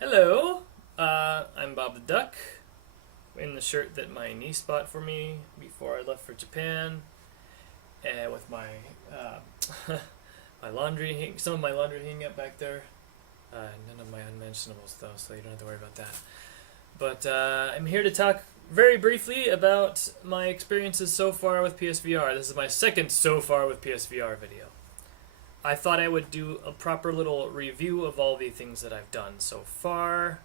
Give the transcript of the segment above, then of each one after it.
Hello, I'm Bob the Duck, in the shirt that my niece bought for me before I left for Japan, with my my laundry, some of my laundry hanging up back there. None of my unmentionables though, so you don't have to worry about that. But I'm here to talk very briefly about my experiences so far with PSVR. This is my second so far with PSVR video. I thought I would do a proper little review of all the things that I've done so far.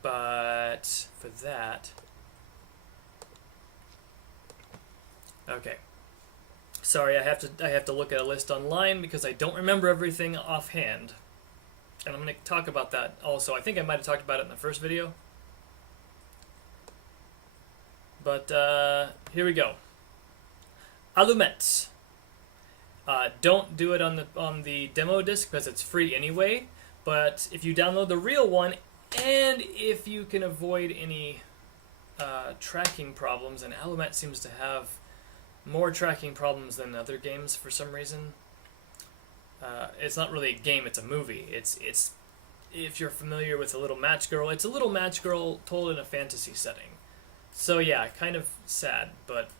But for that, okay. Sorry, I have to look at a list online because I don't remember everything offhand. And I'm going to talk about that also. I think I might have talked about it in the first video. But here we go. Allumette. Don't do it on the demo disc because it's free anyway. But if you download the real one, and if you can avoid any tracking problems, and Allumette seems to have more tracking problems than other games for some reason. It's not really a game; it's a movie. It's if you're familiar with A Little Match Girl, it's a little match girl told in a fantasy setting. So yeah, kind of sad, but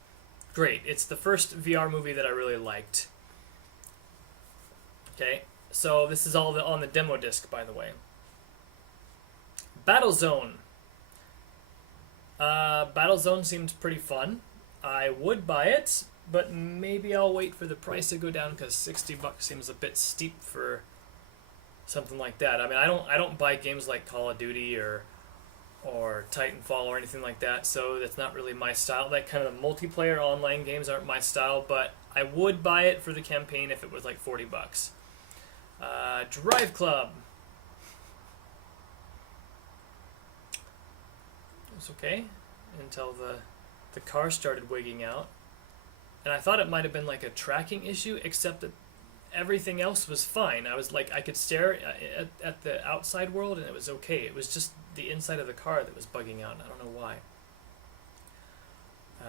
great. It's the first VR movie that I really liked. Okay, so this is all on the demo disc, by the way. Battlezone. Battlezone seems pretty fun. I would buy it, but maybe I'll wait for the price to go down because $60 seems a bit steep for something like that. I mean, I don't buy games like Call of Duty or Titanfall or anything like that, so that's not really my style. That kind of multiplayer online games aren't my style, but I would buy it for the campaign if it was like $40. Drive Club. It's okay until the car started wigging out, and I thought it might have been like a tracking issue, except that everything else was fine. I was like, I could stare at the outside world and it was okay. It was just the inside of the car that was bugging out, and I don't know why.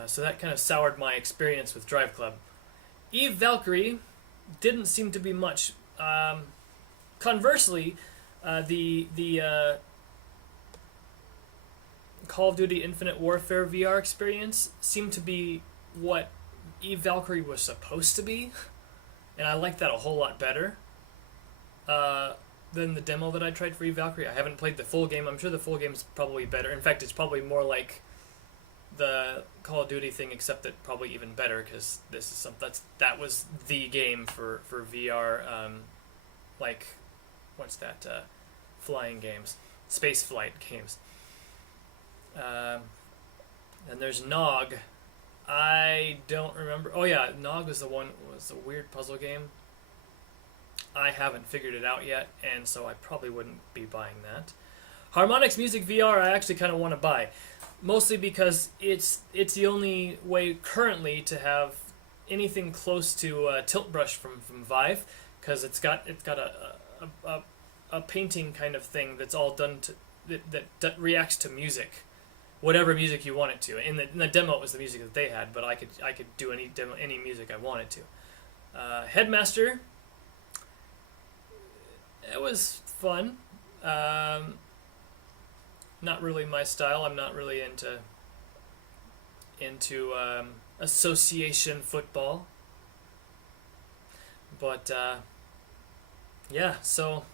So that kind of soured my experience with Drive Club. Eve Valkyrie didn't seem to be much. Conversely, the Call of Duty Infinite Warfare VR experience seemed to be what Eve Valkyrie was supposed to be, and I liked that a whole lot better than the demo that I tried for Eve Valkyrie. I haven't played the full game. I'm sure the full game is probably better. In fact, it's probably more like the Call of Duty thing, except that probably even better because this is that was the game for VR. Like, what's that? Flying games, space flight games. And there's Nog. I don't remember. Oh yeah, Nog was was a weird puzzle game. I haven't figured it out yet, and so I probably wouldn't be buying that. Harmonix Music VR I actually kind of want to buy, mostly because it's the only way currently to have anything close to Tilt Brush from Vive, because it's got a painting kind of thing that's all done to that reacts to music. Whatever music you want it to. In the demo, it was the music that they had, but I could do any music I wanted to. Headmaster. It was fun. Not really my style. I'm not really into association football. But yeah, so.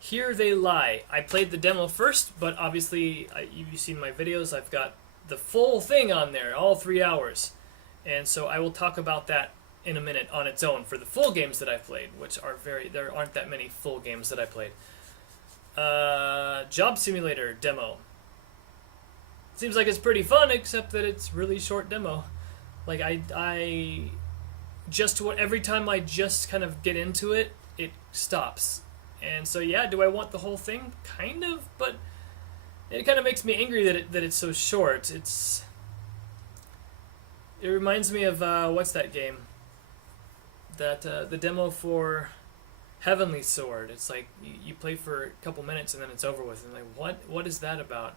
Here they lie. I played the demo first, but obviously you've seen my videos. I've got the full thing on there, all 3 hours. And so I will talk about that in a minute on its own for the full games that I've played, which are there aren't that many full games that I played. Job Simulator demo. Seems like it's pretty fun, except that it's really short demo. Like every time I just kind of get into it, it stops. And so yeah, do I want the whole thing? Kind of, but it kind of makes me angry that it's so short. It reminds me of what's that game? That the demo for Heavenly Sword. It's like you play for a couple minutes and then it's over with. And like what is that about?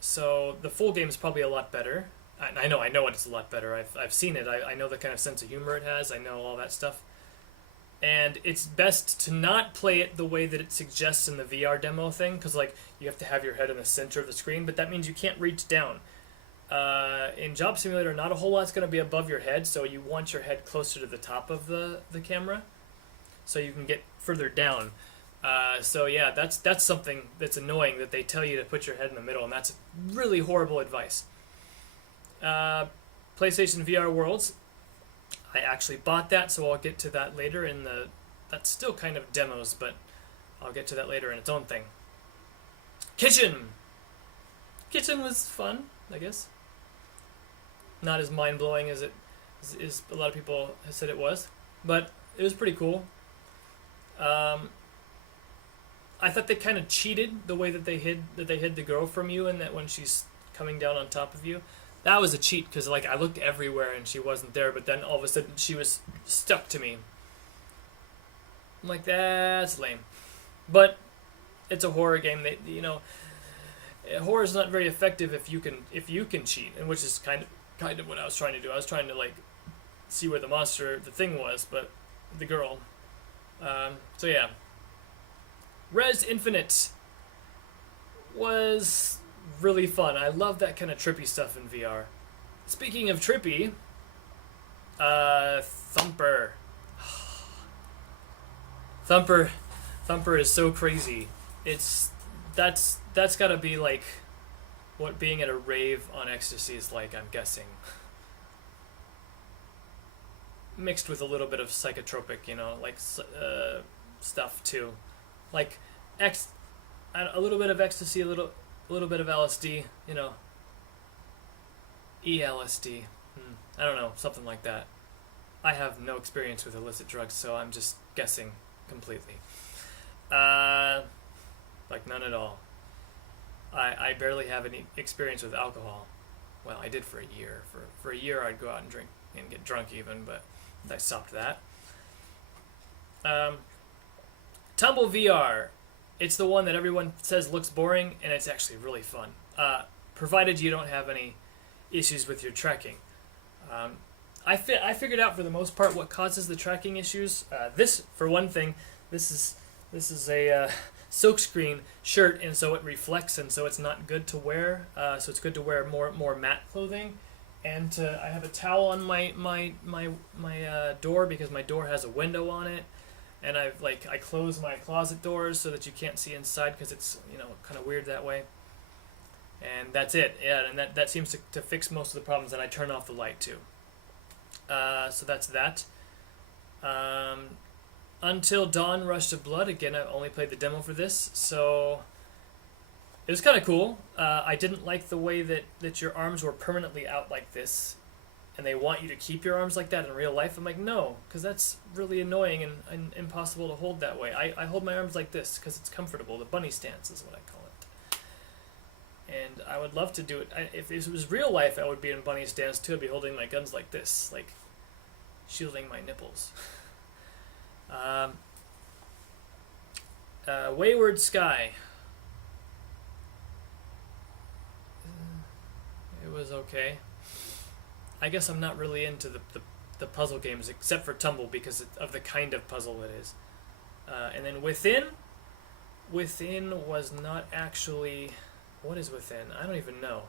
So the full game is probably a lot better. I know it's a lot better. I've seen it. I know the kind of sense of humor it has. I know all that stuff. And it's best to not play it the way that it suggests in the VR demo thing, because like you have to have your head in the center of the screen, but that means you can't reach down. In Job Simulator, not a whole lot's going to be above your head, so you want your head closer to the top of the camera, so you can get further down. So yeah, that's something that's annoying, that they tell you to put your head in the middle, and that's really horrible advice. PlayStation VR Worlds, I actually bought that, so I'll get to that later in the... That's still kind of demos, but I'll get to that later in its own thing. Kitchen! Kitchen was fun, I guess. Not as mind-blowing as it is a lot of people have said it was, but it was pretty cool. I thought they kind of cheated the way that they hid the girl from you, and that when she's coming down on top of you, that was a cheat, because like I looked everywhere and she wasn't there, but then all of a sudden she was stuck to me. I'm like, that's lame. But it's a horror game. Horror is not very effective if you can cheat, and which is kind of what I was trying to do. I was trying to like see where the thing was, but the girl. So yeah. Res Infinite was really fun. I love that kind of trippy stuff in VR. Speaking of trippy, Thumper. Thumper is so crazy. That's gotta be like what being at a rave on ecstasy is like, I'm guessing. Mixed with a little bit of psychotropic, like stuff too, like a little bit of ecstasy, a little bit of LSD, ELSD. I don't know, something like that. I have no experience with illicit drugs, so I'm just guessing completely. Like none at all. I barely have any experience with alcohol. Well, I did for a year. For a year, I'd go out and drink and get drunk even, but I stopped that. Tumble VR. It's the one that everyone says looks boring, and it's actually really fun. Provided you don't have any issues with your tracking. I figured out for the most part what causes the tracking issues. This, for one thing, this is a silkscreen shirt, and so it reflects, and so it's not good to wear. So it's good to wear more matte clothing. And I have a towel on my door, because my door has a window on it, and I close my closet doors so that you can't see inside, because it's kind of weird that way. And that's it. Yeah, and that seems to fix most of the problems. And I turn off the light too. So that's that. Until Dawn: Rush of Blood. Again, I've only played the demo for this, so it was kind of cool. I didn't like the way that your arms were permanently out like this, and they want you to keep your arms like that in real life. I'm like, no, because that's really annoying and impossible to hold that way. I hold my arms like this because it's comfortable. The bunny stance is what I call it. And I would love to do it. If it was real life, I would be in bunny stance too. I'd be holding my guns like this, like shielding my nipples. Wayward Sky. It was okay. I guess I'm not really into the puzzle games, except for Tumble, because of the kind of puzzle it is. And then Within was not actually... What is Within? I don't even know.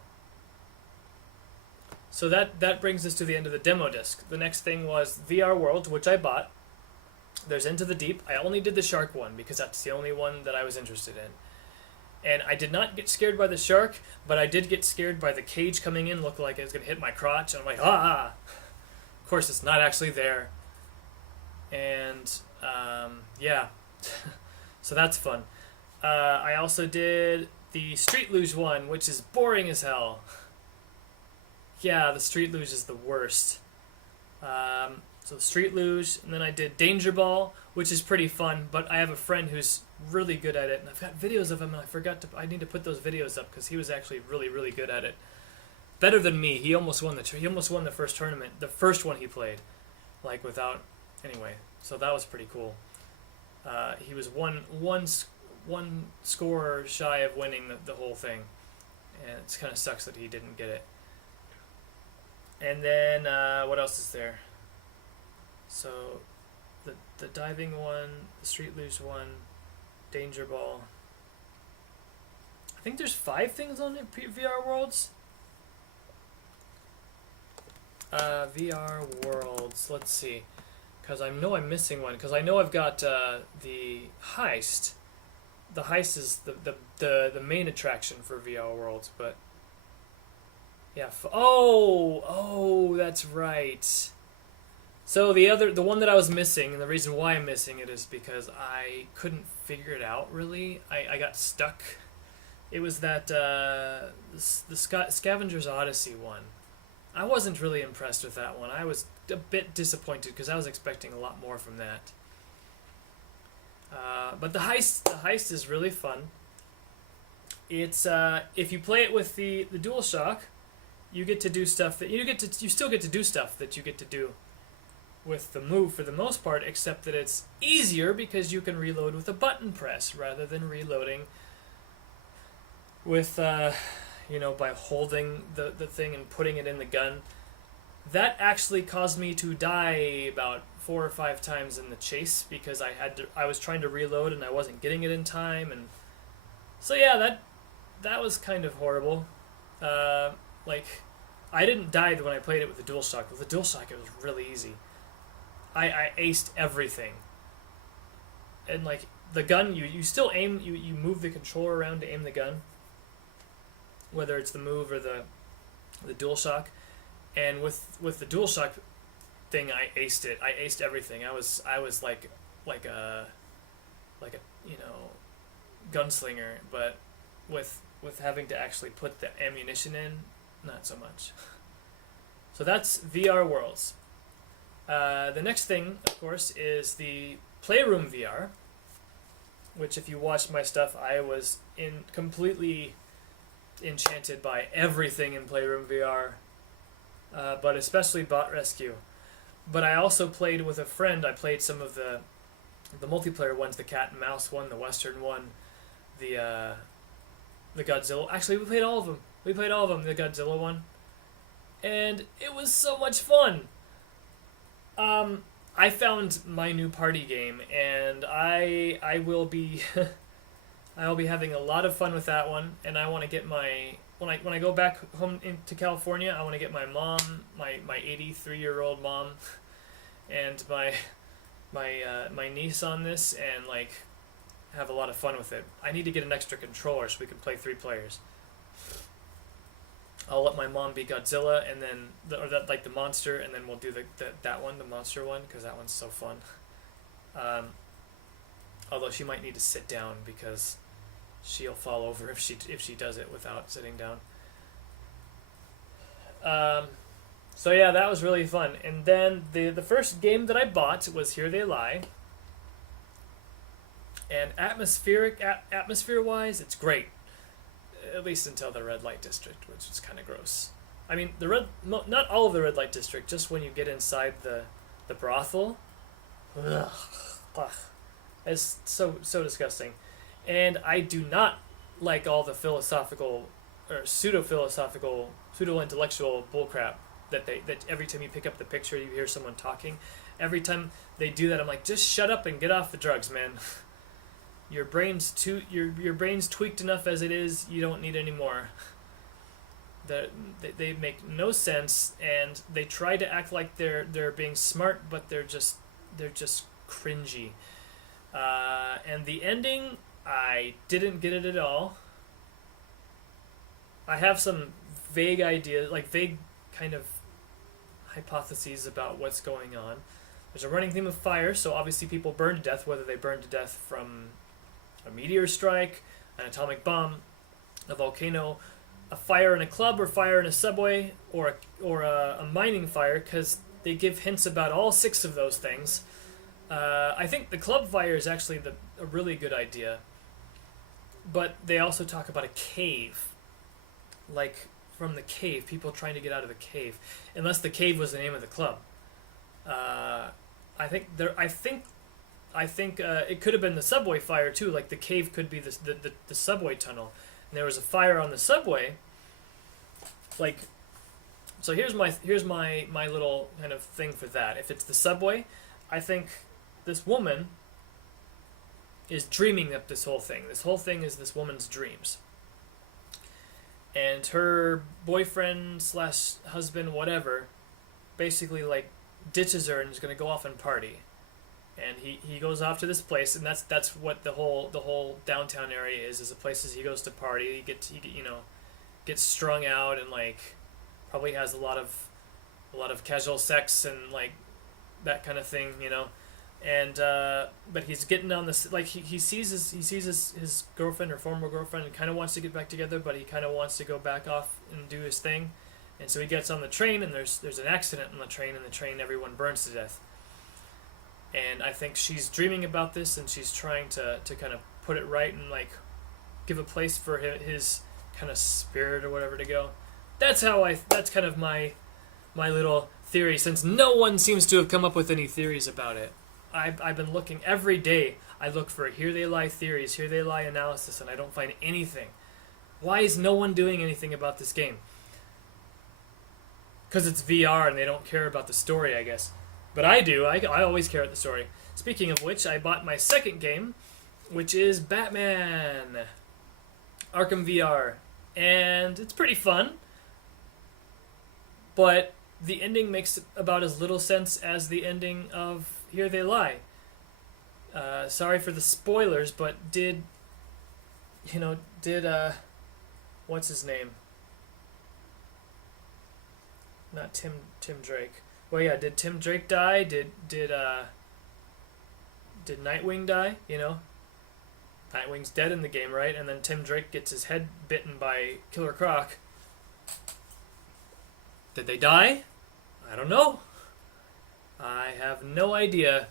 So that brings us to the end of the demo disc. The next thing was VR World, which I bought. There's Into the Deep. I only did the shark one because that's the only one that I was interested in. And I did not get scared by the shark, but I did get scared by the cage coming in. Looked like it was going to hit my crotch. And I'm like, ah! Of course, it's not actually there. And, yeah. So that's fun. I also did the Street Luge one, which is boring as hell. Yeah, the Street Luge is the worst. So Street Luge, and then I did Danger Ball, which is pretty fun, but I have a friend who's really good at it, and I've got videos of him, and I need to put those videos up, because he was actually really, really good at it. Better than me. He almost won the first tournament, the first one he played, anyway, so that was pretty cool. He was one score shy of winning the whole thing, and it kind of sucks that he didn't get it. And then, what else is there? So, the diving one, the street luge one, danger ball. I think there's 5 things on it, VR Worlds. VR Worlds, let's see. Because I know I'm missing one, because I know I've got the heist. The heist is the main attraction for VR Worlds, but yeah. Oh, that's right. So the one that I was missing, and the reason why I'm missing it is because I couldn't figure it out really. I got stuck. It was that the Scavenger's Odyssey one. I wasn't really impressed with that one. I was a bit disappointed because I was expecting a lot more from that. But the heist is really fun. It's if you play it with the DualShock, you get to do stuff that you still get to do stuff that you get to do with the Move for the most part, except that it's easier because you can reload with a button press rather than reloading with by holding the thing and putting it in the gun. That actually caused me to die about 4 or 5 times in the chase because I was trying to reload and I wasn't getting it in time, and so yeah, that was kind of horrible. I didn't die when I played it with the DualShock. With the DualShock, it was really easy. I aced everything, and like the gun, you still aim. You move the controller around to aim the gun, whether it's the Move or the DualShock. And with the DualShock thing, I aced it. I aced everything. I was like a gunslinger, but with having to actually put the ammunition in, not so much. So that's VR Worlds. The next thing, of course, is the Playroom VR, which if you watched my stuff, I was completely enchanted by everything in Playroom VR, but especially Bot Rescue. But I also played with a friend. I played some of the multiplayer ones, the cat and mouse one, the western one, the Godzilla. Actually, we played all of them. The Godzilla one, and it was so much fun. I found my new party game, and I will be I will be having a lot of fun with that one. And I want to get when I go back home to California, I want to get my mom, my 83-year-old mom, and my niece on this, and like have a lot of fun with it. I need to get an extra controller so we can play 3 players. I'll let my mom be Godzilla, and then the monster, and then we'll do that one, the monster one, because that one's so fun. Although she might need to sit down because she'll fall over if she does it without sitting down. So yeah, that was really fun. And then the first game that I bought was Here They Lie. And atmosphere-wise, it's great. At least until the red light district, which is kind of gross. I mean, not all of the red light district, just when you get inside the brothel. Ugh. It's so disgusting. And I do not like all the philosophical or pseudo-philosophical, pseudo-intellectual bullcrap that every time you pick up the picture you hear someone talking. Every time they do that, I'm like, just shut up and get off the drugs, man. Your brain's tweaked enough as it is. You don't need any more. They make no sense, and they try to act like they're being smart, but they're just cringy. And the ending, I didn't get it at all. I have some vague ideas, like vague kind of hypotheses about what's going on. There's a running theme of fire, so obviously people burn to death, whether they burn to death from a meteor strike, an atomic bomb, a volcano, a fire in a club, or fire in a subway, or a mining fire, because they give hints about all 6 of those things. I think the club fire is actually a really good idea, but they also talk about a cave, like from the cave, people trying to get out of the cave, unless the cave was the name of the club. I think it could have been the subway fire too. Like the cave could be the subway tunnel, and there was a fire on the subway. Like, so here's my little kind of thing for that. If it's the subway, I think this woman is dreaming up this whole thing. This whole thing is this woman's dreams. And her boyfriend slash husband, whatever, basically like ditches her and is going to go off and party. And he goes off to this place, and that's what the whole downtown area is the places he goes to party. He gets strung out and like probably has a lot of casual sex and like that kind of thing, And but he's getting on this, like he sees his girlfriend or former girlfriend and kind of wants to get back together, but he kind of wants to go back off and do his thing. And so he gets on the train, and there's an accident on the train, and the train, everyone burns to death. And I think she's dreaming about this, and she's trying to kind of put it right and like give a place for his kind of spirit or whatever to go. That's kind of my little theory, since no one seems to have come up with any theories about it. I've been looking every day. I look for here they lie theories, here they lie analysis, and I don't find anything. Why is no one doing anything about this game? Because it's VR and they don't care about the story, I guess. But I do. I always care about the story. Speaking of which, I bought my second game, which is Batman Arkham VR. And it's pretty fun. But the ending makes about as little sense as the ending of Here They Lie. Sorry for the spoilers, but did what's his name? Not Tim Drake. Well, yeah, did Tim Drake die? Did Nightwing die? Nightwing's dead in the game, right? And then Tim Drake gets his head bitten by Killer Croc. Did they die? I don't know. I have no idea.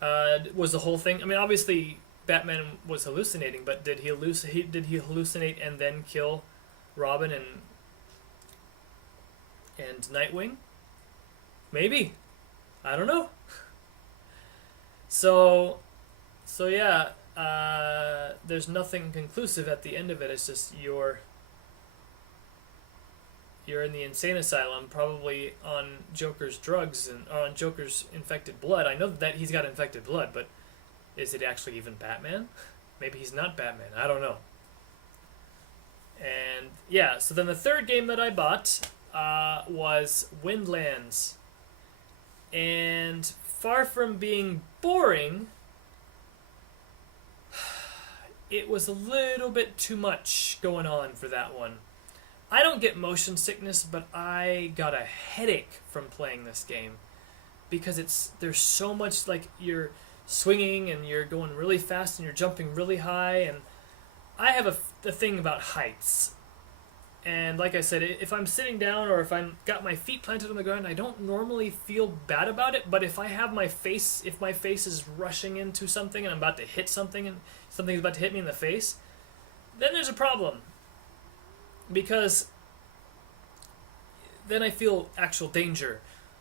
Was the whole thing? I mean, obviously Batman was hallucinating, but did he hallucinate and then kill Robin and Nightwing? Maybe. I don't know. So yeah, there's nothing conclusive at the end of it. It's just you're in the insane asylum, probably on Joker's drugs and on Joker's infected blood. I know that he's got infected blood, but is it actually even Batman? Maybe he's not Batman. I don't know. And yeah, so then the third game that I bought was Windlands. And far from being boring, it was a little bit too much going on for that one. I don't get motion sickness, but I got a headache from playing this game because there's so much, like, you're swinging and you're going really fast and you're jumping really high, and I have a thing about heights. And like I said, if I'm sitting down or if I'm got my feet planted on the ground, I don't normally feel bad about it. But if my face is rushing into something and I'm about to hit something and something's about to hit me in the face, then there's a problem. Because then I feel actual danger.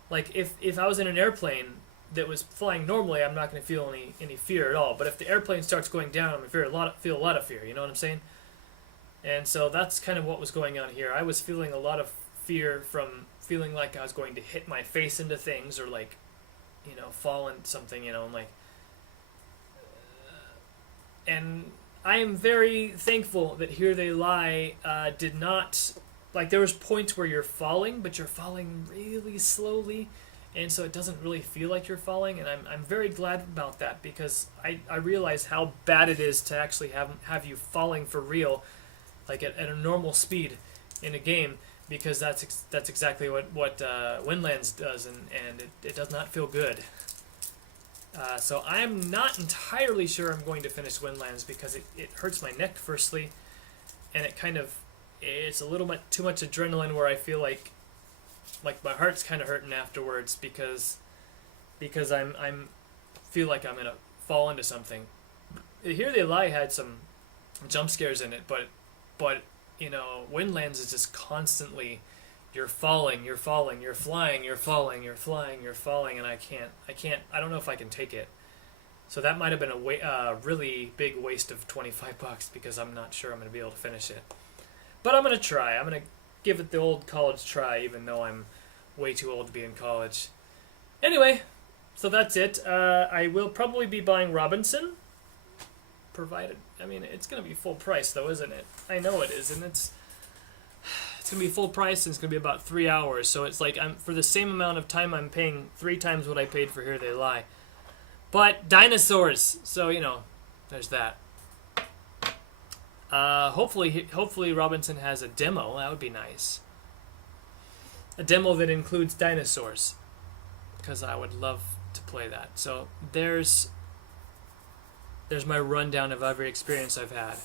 Like if I was in an airplane that was flying normally, I'm not going to feel any fear at all. But if the airplane starts going down, I'm going to feel a lot of fear. You know what I'm saying? And so that's kind of what was going on here. I was feeling a lot of fear from feeling like I was going to hit my face into things or like, fall into something, and like. And I am very thankful that Here They Lie did not, like, there was points where you're falling, but you're falling really slowly, and so it doesn't really feel like you're falling, and I'm very glad about that, because I realize how bad it is to actually have you falling for real, like at a normal speed in a game, because that's exactly what Windlands does, and it does not feel good. So I'm not entirely sure I'm going to finish Windlands because it hurts my neck firstly, and it's a little bit too much adrenaline where I feel like my heart's kind of hurting afterwards because I'm feel like I'm gonna fall into something. Here They Lie had some jump scares in it, but Windlands is just constantly. You're falling, you're flying, you're falling, you're falling, and I don't know if I can take it. So that might have been a really big waste of $25 because I'm not sure I'm going to be able to finish it. But I'm going to try. I'm going to give it the old college try, even though I'm way too old to be in college. Anyway, So that's it. I will probably be buying Robinson, provided. I mean, it's gonna be full price though, isn't it? I know it is, and it's gonna be full price, and it's gonna be about 3 hours. So it's like for the same amount of time, I'm paying 3 times what I paid for Here They Lie. But dinosaurs, so there's that. Hopefully Robinson has a demo. That would be nice. A demo that includes dinosaurs, because I would love to play that. So there's my rundown of every experience I've had.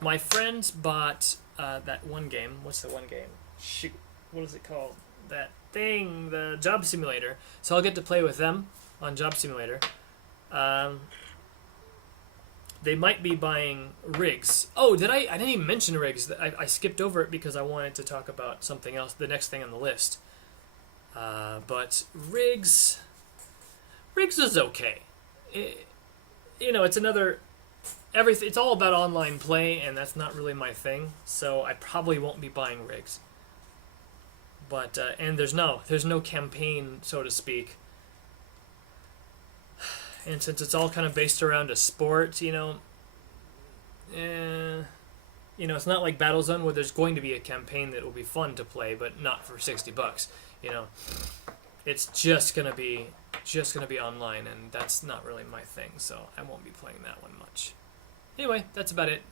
My friends bought that one game. What's the one game? Shoot, what is it called? That thing, the Job Simulator. So I'll get to play with them on Job Simulator. They might be buying rigs. Oh, I didn't even mention rigs. I skipped over it because I wanted to talk about something else, the next thing on the list. But rigs is okay. It's another everything. It's all about online play, and that's not really my thing. So I probably won't be buying rigs. But and there's no campaign, so to speak. And since it's all kind of based around a sport, it's not like Battlezone where there's going to be a campaign that will be fun to play, but not for $60. It's just gonna be online, and that's not really my thing, so I won't be playing that one much. Anyway, that's about it.